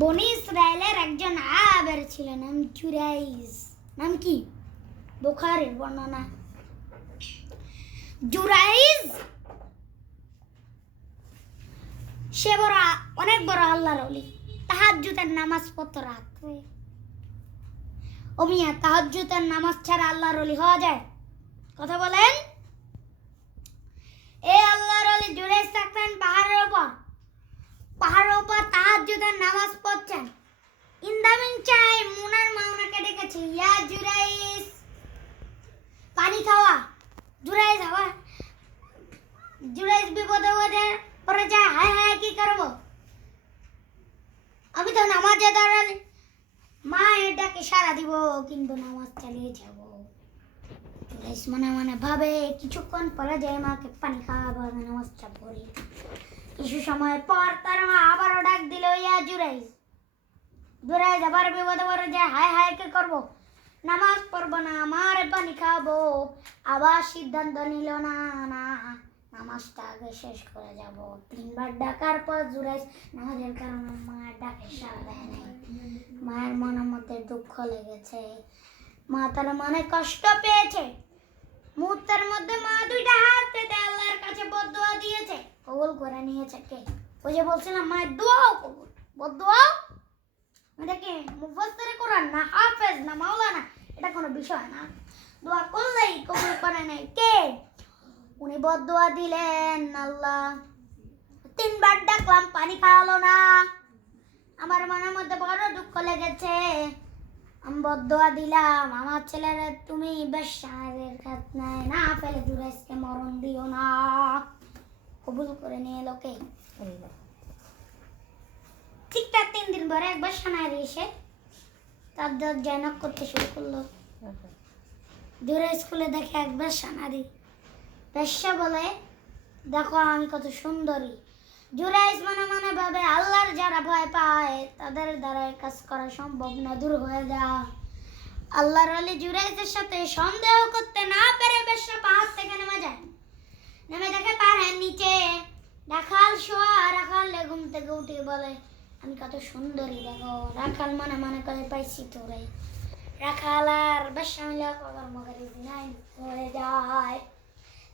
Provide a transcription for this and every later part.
বনি ইসরায়েলের একজন আবের ছিল, নাম জুরাইজ। নাম কি? বুখারীর বর্ণনা। জুরাইজ সে অনেক বড় আল্লাহর ওলি। তাহাজ্জুদের নামাজ পড়তো রাত্রে। ও মিয়া, তাহাজ্জুদের নামাজ ছাড়া আল্লাহর ওলি হওয়া যায়? কথা বলেন। এই আল্লাহর ওলি জুরাইজ থাকতেন পাহাড়ের উপর। পাহাড়ের উপর তাহাজ্জুদের নামাজ পড়ছেন। ইন্দামিন চাই মুনার মা ওনাকে ডেকেছে, ইয়া জুরাইজ, পানি খাওয়া। জুরাইজ বিপদে পড়ে যায়। হায় হায়, কি করবো, আমি তো নামাজে দাঁড়ালে মা এটাকে সারা দিব, কিন্তু নামাজ চালিয়ে যাব। জুরাইজ মনে মনে ভাবে, কিছুক্ষণ পরে যায় মাকে পানি খাওয়াবো, নামাজটা পড়ি। কিছু সময় পর তার মা আবারও ডাক দিল, ইয়া জুরাইজ। জুরাইজ আবার বিপদে পড়ে যায়। হায় হায়, কি করবো, নামাজ পড়বো না, আমার পানি খাবো। আবার সিদ্ধান্ত নিল, না না, নামাজটা আগে শেষ করে যাব। 3 বার ডাকার পর জুরাইজ নামাজের কারণে মায়ের ডাকে সাড়া দেয় নাই। মায়ের মনের মধ্যে দুঃখ লেগেছে, মা তার মনে কষ্ট পেয়েছে। মুহূর্তের মধ্যে মা 2টা হাত পেতে আল্লাহর কাছে বদদুয়া দিয়েছে। কবুল করে নিয়েছে কে? ওই যে বলছিলাম মায়ের দোয়াও কবুল। বদদুয়া এটা কি মুফাসসিরে কোরআন না হাফেজ না মাওলানা, এটা কোনো বিষয় না। দোয়া করলেই কবুল করে নেয় কে? উনি বদদুয়া দিলেন, আল্লাহ 3 বার ডাকলাম, পানি খাওয়ালো না, আমার মনের মধ্যে বড় দুঃখ লেগেছে। আমি বদদুয়া দিলাম, আমার ছেলেরা তুমি বেশ্যার খাতনায় না ফেলে জুরাইজকে মরণ দিও না। কবুল করে নিয়ে লোকে। ঠিক তার 3 দিন পরে একবার সানারি এসে তার দরজায় নক করতে শুরু করলো। জুরাইজ স্কুলে দেখে একবার সানারি। বেশ্যা বলে, দেখো আমি কত সুন্দরী। জুরাইজ মনে মনে ভাবে, আল্লাহর যারা ভয় পায় তাদের দ্বারা কাজ করা সম্ভব না, দূর হয়ে যা। আল্লাহর ওলি জুরাইজের সাথে সন্দেহ করতে না পেরে বেশ্যা পাহাড় থেকে নেমে যায়। নেমে দেখে পাহাড়ের নিচে রাখাল শোয়া। রাখাল ঘুম থেকে উঠে বলে, আমি কত সুন্দরী দেখো। রাখাল মনে মনে করে, পাইছি তোরে। রাখাল আর বেশ্যা মিলে কর্মকারী দিনাই হয়ে যায়।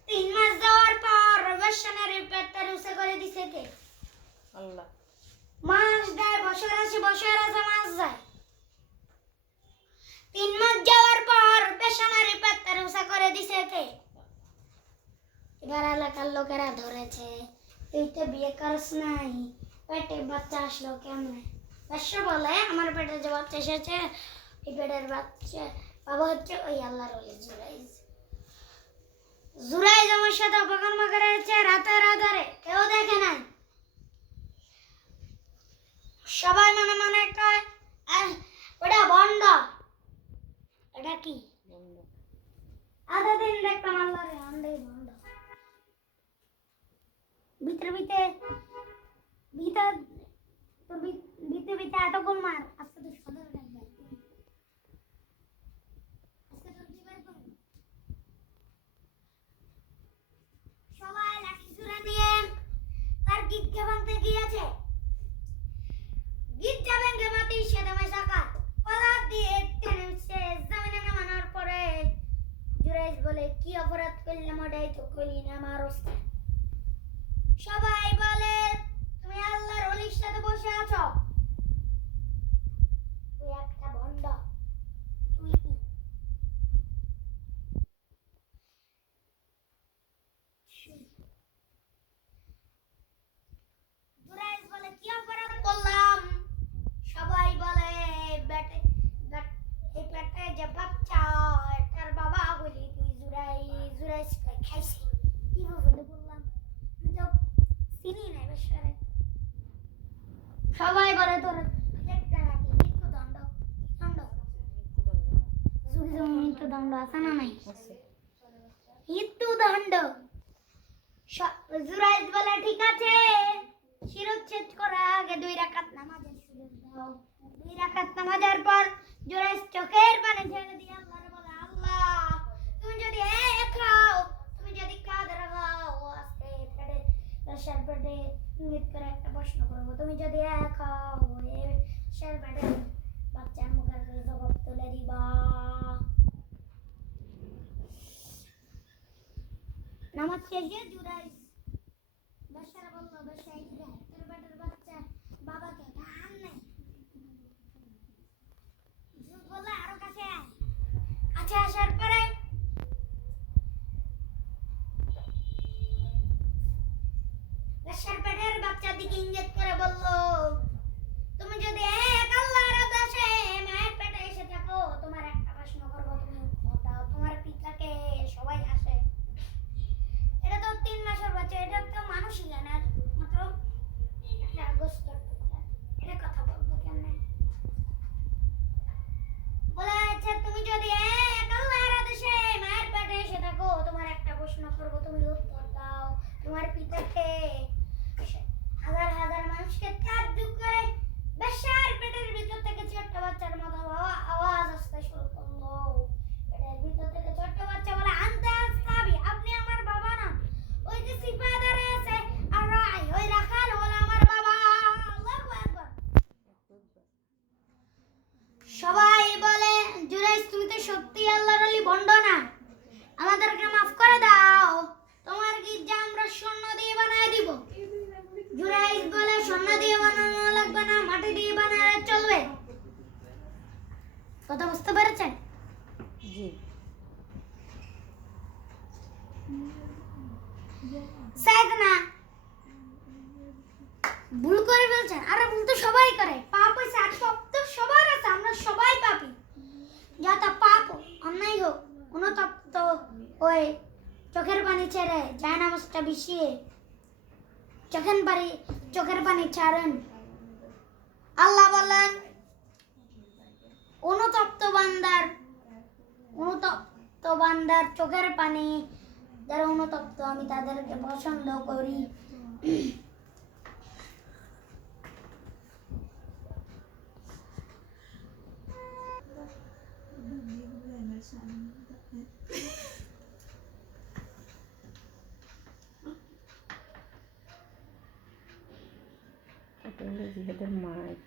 3 মাস যাওয়ার পর বেশ্যা নারীর পেটটা রুসে করে দিছে কে? আল্লাহ। মাস দেয়, বছর আসে মাস যায়। 3 মাস যাওয়ার পর বেশ্যা নারীর পেটটা রুসে করে দিছে কে? এবার এলাকার লোকেরা ধরেছে, তুই তো বিয়ে করস নাই, পেটে বাচ্চা আসলো কেমনে? বেশ্যা বলে, আমার পেটে যে বাচ্চা এসেছে, এই পেটের বাচ্চা বাবা হচ্ছে ওই আল্লাহর ওলি জুরাইজ। জুরাইজ আমার সাথে অপকর্ম করেছে রাতের আধারে, কেউ দেখে নাই। সবাই মনে মনে কয়, ওটা বন্ড। এটা কি? আধা দিন দেখতাম আল্লাহরে, অন্ধেই বন্ড। ভিতরে এত গোলমাল। আজকে তো সদর রাখবে, আজকে তো দিবার করুন। সবাই লাঠি ছুরা দিয়ে তার গিটকে ভাঙতে গিয়েছে। গিটটা ভেঙে মাটির সাথে মেশাকা কলা দিয়ে টেনে জমিনে নামানোর পরে জুরাইজ বলে, কি অপরাধ করলাম, ওটাই তো করি না আমার অবস্থা। সবাই বলে, তুমি আল্লাহর ওলির সাথে বসে আছো, তুই একটা ভণ্ড। তুই কি? জুরাইজ বলে, কি অপরাধ করলাম? সবাই বলে, এই পেটে যে বাচ্চা, এটার বাবা বলি তুই জুরাইজ। জুরাইজ খাইছি, কি বলে বললাম, তো চিনি নাই বেশারে। সবাই বলে, তোর একটা নাকি মৃত্যুদণ্ড। মৃত্যুদণ্ড আছে না নাই? মৃত্যুদণ্ড। জুরাইজ বলে, ঠিক আছে, শিরচ্ছেদ করা আগে 2 রাকাত নামাজের সুযোগ দাও। 2 রাকাত নামাজের পর জুরাইজ চোখের পানি ছেড়ে দিয়ে আল্লাহরে বলে, আল্লাহ তুমি যদি খাও, তুমি যদি কাদের খাও, আজকে পেটে বেশ্যার পেটে ইঙ্গিত করে একটা প্রশ্ন করবো, তুমি যদি এক হও এ শের ব্যাটার বাচ্চার মুখের জবাব তুলে দিবা। নামাজ শেষে জুরাইস বেশারা বলল, বেশাই তোর ব্যাটার বাচ্চা বাবাকে গান নেই। জুত বলল আরো কাছে আয়। কাছে আসার পরে বেশার ব্যাটার বাচ্চার দিকে ইঙ্গিত করে বলল, তুমি যদি এক আল্লাহর আদেশে মায়ের পেটে এসে থাকো, তোমার একটা প্রশ্ন করবো, তুমি উত্তর দাও। তোমার পিতাকে সবাই আসে, এটা তো 3 মাসের বাচ্চা, এটা তো মানুষই জানে মাত্র একটা গোস্ত, এটা কথা বলবো কেমনে? বলে আচ্ছা, তুমি যদি এক আল্লাহর আদেশে মায়ের পেটে এসে থাকো, তোমার একটা প্রশ্ন করবো, তুমি উত্তর দাও। তোমার পিতাকে হাজার হাজার মানুষকে তাজ্জুব করে বেশার পেটের ভিতর থেকে ছোট্ট বাচ্চার মতো আওয়াজ আসতে শুরু করলো। পেটের ভিতর থেকে ছোট্ট বাচ্চা বলে, আনতে আসতাবি, আপনি আমার বাবা না। ওই যে সিপাদারে আছে আর ওই রাখাল বলে আমার বাবা। আল্লাহু আকবার। সবাই বলে, জুরাইস তুমি তো সত্যি আল্লাহর ওলি, ভণ্ড না, আমাদেরকে মাফ করে দাও, তোমার গির্জা আমরা স্বর্ণ দিয়ে বানায় দিব। জুরাইস বলে, স্বর্ণ দিয়ে বানানো লাগবে না, মাটি দিয়ে বানালে চলবে। কথা বুঝতে পেরেছেন? জি। সাইদনা ভুল করে ফেলছেন। আরে ভুল তো সবাই করে, পাপ হয়েছে আর পাপ তো সবার আছে, আমরা সবাই পাপী। যত পাপ অন্যায় হোক, অনুতপ্ত ওই চোখের পানি ছেড়ে জায়নামাজটা বিছিয়ে চোখের পানি ছাড়েন। আল্লাহ বলেন, অনুতপ্ত বান্দার চোখের পানি যারা অনুতপ্ত, আমি তাদেরকে পছন্দ করি। এটা হলো জিহাদের মাইক।